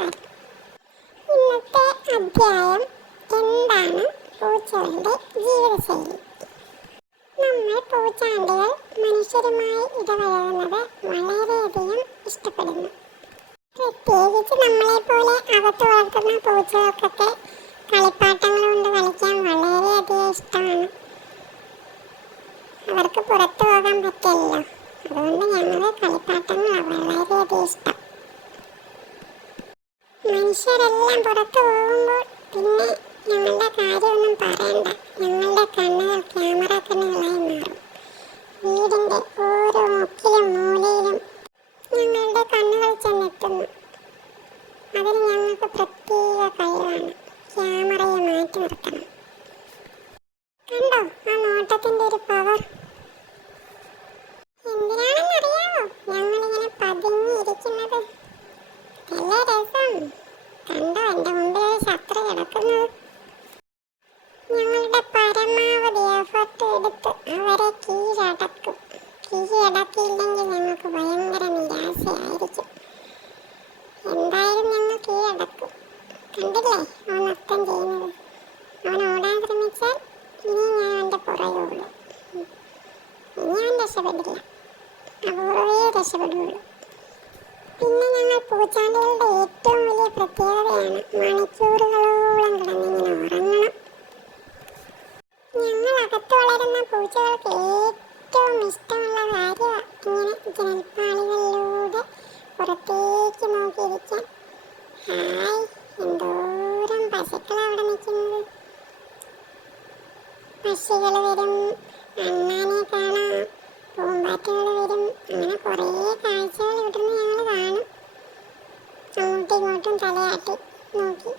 ഇന്നത്തെ അധ്യായം എന്താണ് പൂച്ചകളുടെ ജീവിതശൈലി? നമ്മൾ പൂച്ചാണ്ടികൾ മനുഷ്യരുമായി ഇടപഴകുന്നത് വളരെയധികം ഇഷ്ടപ്പെടുന്നു. പ്രത്യേകിച്ച് നമ്മളെപ്പോലെ അകത്ത് വളർത്തുന്ന പൂച്ചകൾക്കൊക്കെ കളിപ്പാട്ടങ്ങൾ കൊണ്ട് കളിക്കാൻ വളരെയധികം ഇഷ്ടമാണ്. അവർക്ക് പുറത്തു പോകാൻ പറ്റില്ലല്ലോ. അതുകൊണ്ട് ഞങ്ങൾ കളിപ്പാട്ടങ്ങൾ വളരെയധികം മനുഷ്യരെല്ലാം പുറത്തു പോകുമ്പോൾ പിന്നെ ഞങ്ങളുടെ കാര്യമൊന്നും പറയണ്ട. ഞങ്ങളുടെ കണ്ണുകൾ ക്യാമറ കണ്ണുകളായി ഞങ്ങളുടെ പരമാവധി എഫർട്ട് എടുത്ത് അവരെ കീഴടക്കും കീഴടക്കിയില്ലെങ്കിൽ ഞങ്ങൾക്ക് ഭയങ്കര നിരാശയായിരിക്കും. എന്തായാലും ഞങ്ങൾ കീഴടക്കും കണ്ടില്ലേ അവൻ നൃത്തം ചെയ്യുന്നത്? അവൻ ഓടാൻ ശ്രമിച്ചാൽ ഇനി ഞാൻ അവന്റെ പുറകെ ഉള്ളൂ ഇനി അവൻ രക്ഷപ്പെടില്ല. അപൂർവേ രക്ഷപ്പെടുള്ളൂ. പിന്നെ പൂച്ചാണ്ടികളുടെ ഏറ്റവും വലിയ പ്രത്യേകതയാണ് മണിക്കൂറുകളോളം കിടന്നിങ്ങനെ ഉറങ്ങണം. ഞങ്ങൾ അകത്ത് വളരുന്ന പൂച്ചകൾക്ക് ഏറ്റവും ഇഷ്ടമുള്ള കാര്യമാണ് ഇങ്ങനെ ജനൽപ്പാളികളിലൂടെ പുറത്തേക്ക് നോക്കിയിരിക്കാൻ. ഹായ് എന്തോരം പശുക്കൾ അവിടെ നിൽക്കുന്നത്? പക്ഷികൾ വരും അണ്ണാനെ കാണാം പൂമ്പാറ്റകൾ വരും അങ്ങനെ കുറേ തലയാട്ടി നോക്കി.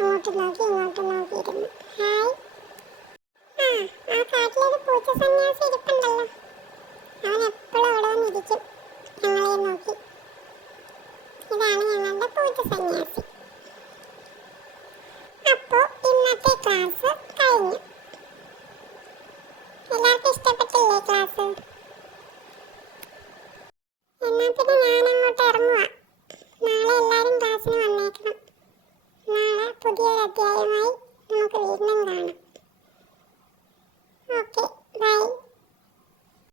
അങ്ങോട്ട് നോക്കി ഇങ്ങോട്ട് നോക്കിയിരുന്നു ഹായ്. ആ ആ കാട്ടിലൊരു പൂച്ച സന്യാസി ഇരിപ്പുണ്ടല്ലോ. അവൻ എപ്പോഴും അവിടെ വന്നിരിക്കും. ഞങ്ങളെ നോക്കി. ഇതാണ് ഞങ്ങളുടെ പൂച്ച സന്യാസി. അപ്പോൾ ഇന്നത്തെ ക്ലാസ് കഴിഞ്ഞു. എല്ലാവർക്കും ഇഷ്ടപ്പെട്ടില്ലേ ക്ലാസ്? എന്നാ പിന്നെ ഞാൻ അങ്ങോട്ട് ഇറങ്ങുവാ.